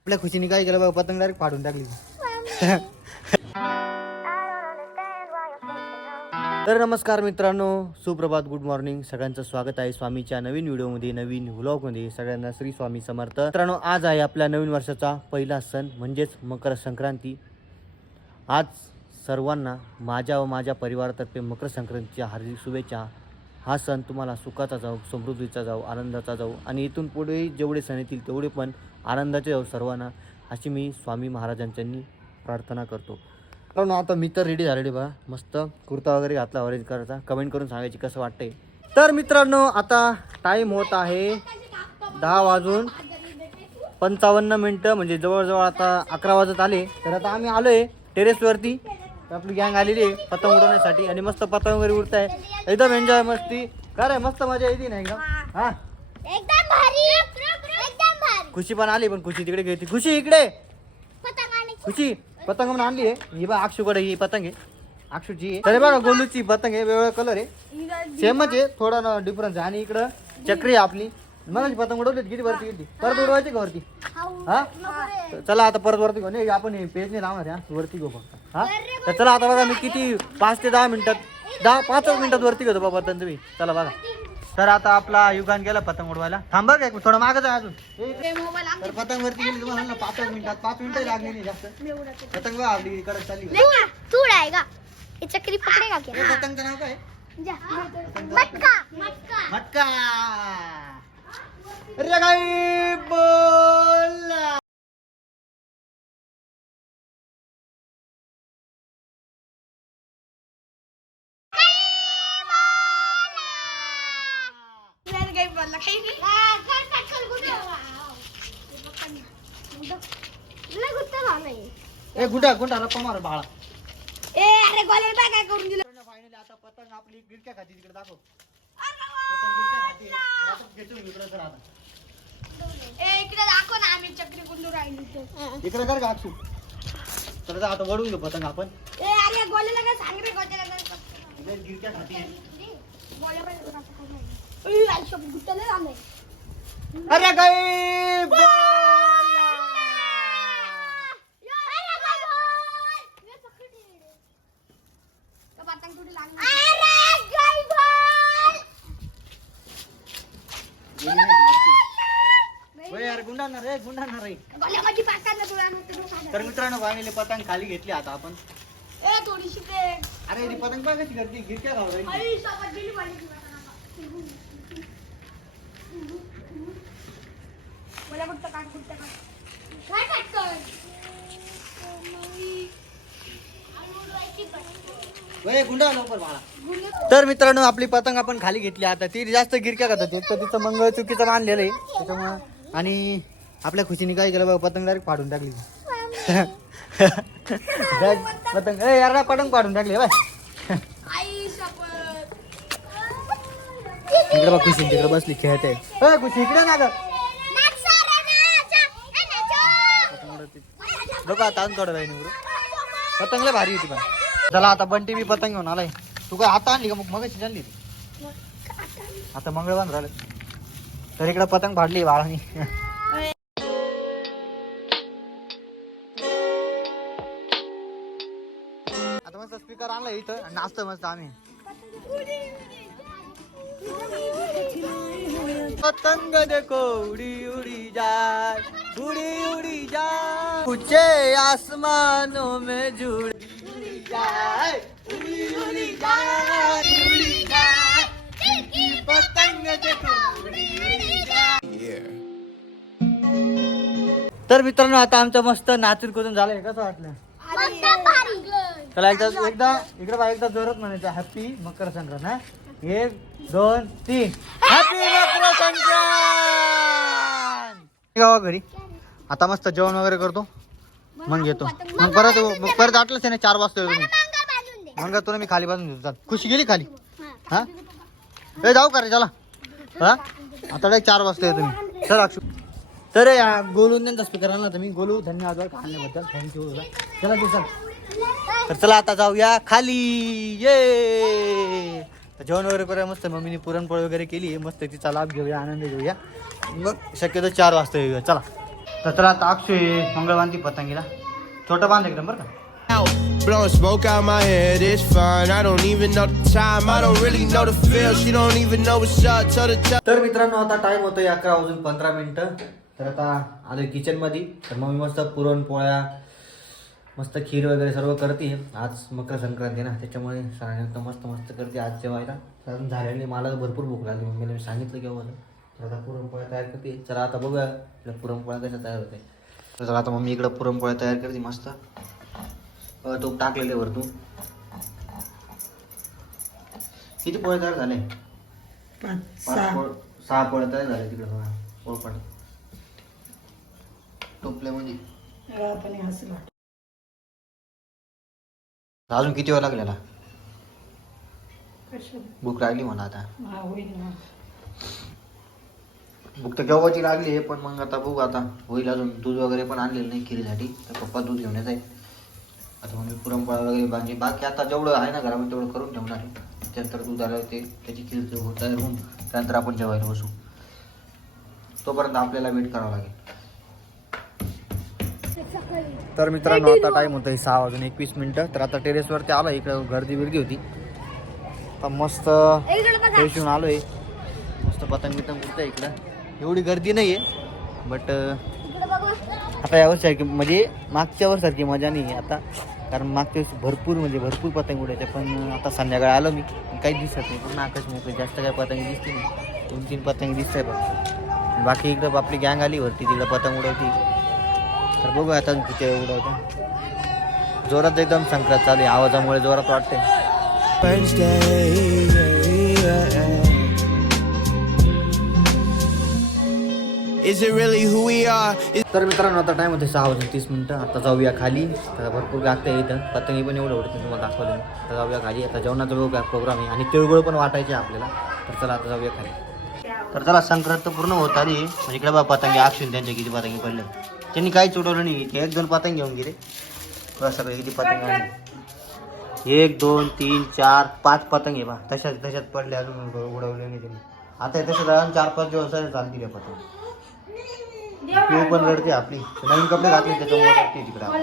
आपल्या खुशीने काय केलं बघा पतंग डायरेक्ट फाडून टाकली. तर नमस्कार मित्रांनो सुप्रभात गुड मॉर्निंग सगळ्यांचं स्वागत आहे स्वामीच्या नवीन व्हिडिओमध्ये नवीन व्लॉगमध्ये सगळ्यांना श्री स्वामी समर्थ. मित्रांनो आज आहे आपल्या नवीन वर्षाचा पहिला सण म्हणजेच मकर संक्रांती. आज सर्वांना माझ्या व माझ्या परिवारातर्फे मकर संक्रांतीच्या हार्दिक शुभेच्छा. हा सण तुम्हाला सुखाचा जाऊ समृद्धीचा जाऊ आनंदाचा जाऊ आणि इथून पुढे जेवढे सण येतील तेवढे पण आनंदाचे जाऊ सर्वांना अशी मी स्वामी महाराजांच्यांनी प्रार्थना करतो. कारण आता मी तर रेडी झालेली बा. मस्त कुर्ता वगैरे घातला ऑरेंज करायचा कमेंट करून सांगायची कसं वाटते तर मित्रांनो आता टाईम होत आहे दहा वाजून पंचावन्न मिनटं म्हणजे जवळजवळ आता अकरा वाजत आले. तर आता आम्ही आलो आहे टेरेसवरती आपली गँग आलेली आहे पतंग उडवण्यासाठी आणि मस्त पतंग वगैरे उडताय. एकदम एन्जॉय मस्ती. काय रे मस्त मजा येते ना एकदम? हा? एकदम भारी. एकदम भारी. खुशी पण आली पण खुशी तिकडे गेली. खुशी इकडे. खुशी पतंग म्हणून आणली आहे. ही बा अक्षूकडे ही पतंग आहे. अक्षूची आहे तर हे बघा गोलूची पतंग आहे वेगवेगळा कलर आहे. सेमच आहे थोडा ना डिफरन्स आहे. आणि इकडं चक्री आहे आपली. मग पतंग उडवली किती वरती किती परत उडवायची का वरती? हा. चला आता परत वरती घेऊ नाही आपण हे पेज नाही लावणार आहे, हा. वरती घेऊ फक्त. हा? तर चला आता बघा मी किती पाच ते दहा मिनिटात दहा पाचच मिनिटात वरती घेतो बाबा पतंग तुम्ही चला बघा. तर आता आपला युगान गेला पतंग उडवायला. थांबा काय थोडं मागच आहे अजून. तर पतंग वरती गेली तुम्हाला पाच मिनिटात. पाच मिनिटं लागली नाही जास्त. पतंग बघा आपली कडक चालली तू उड़ाएगा ये चक्री पकड़ेगा पतंगचं नाव काय? मटका. मटका. मटका अरे काय बोला ए गुंडा गुंडा रप्पा मार बाळा. अरे गोले काय करून दिलं. फायनली आता पतंग आपली गिरक्या खाती तिकडे दाखव. पतंग गिरक्या खाती. घेतो इकडे कर आता इकडे दाखव ना आम्ही चक्री कुंडू राहिली इकडे कर का अक्षू तर आता वडून घेऊ पतंग आपण ए अरे गोलेला काय सांग रे गोलेला काय इकडे गिरक्या खाती गुट्टले झालंय अरे काय बोला होय यार गुंडाणार रे गुंडाणार रे तर मित्रांनो फायनली पतंग खाली घेतली आता आपण. थोडीशी अरे पतंग पाय कशी करते गिरक्या खाऊ राहिली. आई सोबत गेली पाहिजे मला फक्त काट फक्त काट काय काटतोय होय गुंडा लवकर बाळा. तर मित्रांनो आपली पतंग आपण खाली घेतली आता. ती जास्त गिरक्या एक तर तिचं मंगळ चुकीचं मानलेलं आहे. त्याच्यामुळं आणि आपल्या खुशीने काय केलं बघा पतंग डायरेक्ट फाडून टाकली. पतंग ए यार पतंग फाडून टाकली बाय. इकडे बघ खुशी तिकडे बसली खेळते. ए खुशी इकडे ना गं. बघा आता अजून थोडं राहील पतंग लय भारी होती पण. चला आता बंटी मी पतंग घेऊन आलाय. तू काय आता आणली का मग मग आणली ती आता मंगळवार झालं. तर इकडे पतंग फाडली बाळानी. आता मस्त स्पीकर आणला इथं आणि नाचतोय मस्त आम्ही. पतंग देखो उड़ी उड़ी जाय उड़ी उड़ी जाय. ऊंचे आसमानों में जुड़ उड़ी जाय उड़ी उड़ी जाय उड़ी पतंग तर मित्रांनो आता आमचं मस्त नाचून करून झालंय. कसं वाटलं? चला एकदा एकदा इकडे बा एकदा जोरात म्हणायचं. हॅपी मकर संक्रांत हा? एक दोन तीन. हॅपी मकर संक्रांत! गावा घरी. आता मस्त जेवण वगैरे करतो. मग येतो. मग परत मग परत आटलंच आहे ना चार वाजता येतो मी मग तुला मी खाली बाजून चाल. खुशी गेली खाली? हा? ए जाऊ का रे चला. हा? आता डायरेक्ट चार वाजता येतो तुम्ही चल अक्षू तर या गोलून त्यांचा स्पीकर आणला तुम्ही मी. गोलू धन्यवाद खाण्याबद्दल थँक्यू चला तू सर तर चला आता जाऊया खाली. ये. जेवण वगैरे करूया मस्त. मम्मीने पुरणपोळी वगैरे केली मस्त तिचा लाभ घेऊया आनंद घेऊया. मग शक्यतो चार वाजता येऊया. चला. तर चला आता अक्षय मंगळवार ती पतंगीला. छोटं बांध एकदम बरं का. Out. Blowing smoke out my head, it's fine. I don't even know the time, I don't really know the feel. She don't even know what's up. Tell the time. तर मित्रांनो आता टाइम होतोय अकरा वाजून पंधरा मिनिटं. तर आता आले किचनमध्ये तर मग मी मस्त पुरणपोळ्या मस्त खीर वगैरे सर्व करते. आज मकर संक्रांती ना त्याच्यामुळे सरांनी मस्त मस्त करते आज जेवायला. कारण झाल्याने मला भरपूर भूक लागली. मम्मीला मी सांगितलं किंवा तर आता पुरणपोळ्या तयार करते. चला आता बघूया आपल्या पुरणपोळ्या कशा तयार होते. तर चला आता मम्मी इकडं पुरणपोळ्या तयार करते मस्त. तूप टाकलेले वरतून. किती पोळे तयार झाले? पाच पोळ सहा. पोळ्या तयार झाल्या तिकडे बघा पोळपाट टोपल्यामध्ये अजून किती वेळ लागलेला? भूक लागली मला आता. भूक तर केव्हाची लागली आहे पण मग आता बघू आता. होईल अजून दूध वगैरे पण आणलेलं नाही खिरीसाठी. तर पप्पा दूध घेऊन येत आहे आता मग मी पुरणपोळ्या वगैरे भाजी. बाकी आता जेवढं आहे ना घरामध्ये तेवढं करून ठेवणार आहे. त्यानंतर दूध आलं ते त्याची खीर होत तयार होऊन त्यानंतर आपण जेवायला बसू. तोपर्यंत आपल्याला वेट करावं लागेल. तर मित्रांनो आता टाईम होतं सहा वाजून एकवीस मिनटं. तर आता टेरेसवरती आलो इकडं गर्दी बिर्दी होती. आता मस्त फ्रेश होऊन आलोय. मस्त पतंग बितंग उडतंय इकडं. एवढी गर्दी नाही आहे बट आता यावर्षी म्हणजे मागच्या वर्षासारखी मजा नाही आहे आता कारण मागच्या वेळेस भरपूर म्हणजे भरपूर पतंग उडायच्या पण आता संध्याकाळ आलो मी. काही दिसत नाही पण आकाश मोकळे जास्त काय पतंग दिसते नाही. दोन तीन पतंग दिसत आहे फक्त बाकी इकडं आपली गँग आली वरती तिकडं पतंग उडवती. तर बघू आता किती वेळ जोरात एकदम संक्रांत चालू आहे आवाजामुळे जोरात वाटते Is it really who we are? Is तर मित्रांनो आता टाइम होते सहा वाजून तीस मिनटं. आता जाऊया खाली. तर भरपूर गागते इथं. पतंगी पण एवढं उडते तुम्हाला दाखवलं मी. आता जाऊया खाली. आता जेवणाचा वेळ प्रोग्राम आहे आणि तिळगुळ पण वाटायचे आपल्याला. तर चला आता जाऊया खाली. तर चला संक्रांत पूर्ण होत आली. म्हणजे इकडे बा पतंगी आक्षून त्यांच्या किती पतंगी पडले. त्यांनी काही उडवलं नाही. ते एक दोन पतंग घेऊन गेले. तुला सगळे किती पतंग आणले एक दोन तीन चार पाच पतंग आहे बा तशाच तशाच पडले अजून उडवले नाही त्यांनी. आता तसे चार पाच दिवस चालतील पतंग. पिऊ पण रडते आपली नवीन कपडे घातले त्याच्यामुळे रडते तिकडे आपली.